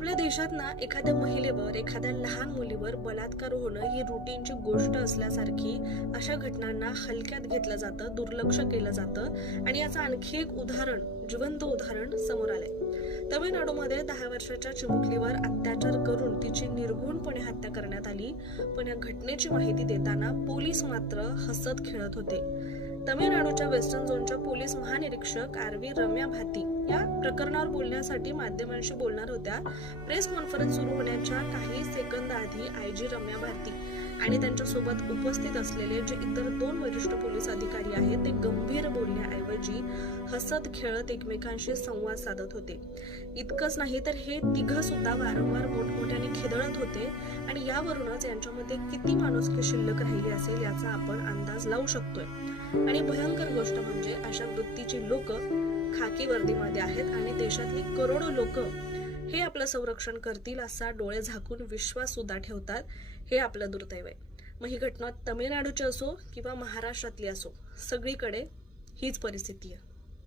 आपल्या देशात ना एखाद्या महिलेवर, एखाद्या लहान मुलीवर बलात्कार होणं ही रुटीनची गोष्ट असल्यासारखी अशा घटनांना हलक्यात घेतलं जातं, दुर्लक्ष केलं जातं आणि याचं आणखी एक उदाहरण, जिवंत उदाहरण समोर आलंय। तमिळनाडूमध्ये 10 वर्षाच्या चिमुकलीवर अत्याचार करून तिची निर्घृणपणे हत्या करण्यात आली, पण या घटनेची माहिती देताना पोलीस मात्र हसत खेळत होते। तमिळनाडूच्या वेस्टर्न झोनच्या पोलीस महानिरीक्षक आर.व्ही. रम्या भाती या प्रकरणावर बोलण्यासाठी माध्यमांशी बोलणार होत्या। प्रेस कॉन्फरन्स सुरू होण्याच्या काही सेकंद आधी आय.जी. रम्या भाती आणि त्यांच्यासोबत उपस्थित असलेले जे इतर 2 वरिष्ठ पोलीस अधिकारी आहेत ते गंभीर बोलण्याऐवजी हसत खेळत एकमेकांशी संवाद साधत होते। इतकंच नाही तर हे तिघं सुद्धा वारंवार मोठमोठ्याने खिदळत होते आणि यावरूनच यांच्यामध्ये किती माणुसकी शिल्लक राहिली असेल याचा आपण अंदाज लावू शकतोय। आणि भयंकर गोष्ट म्हणजे अशा वृत्तीची लोक खाकी वर्दीमध्ये आहेत आणि देशातली करोडो लोक हे आपलं संरक्षण करतील असा डोळे झाकून विश्वास सुद्धा ठेवतात। हे आपलं दुर्दैव आहे। मग ही घटना तमिळनाडूची असो किंवा महाराष्ट्रातली असो, सगळीकडे हीच परिस्थिती आहे।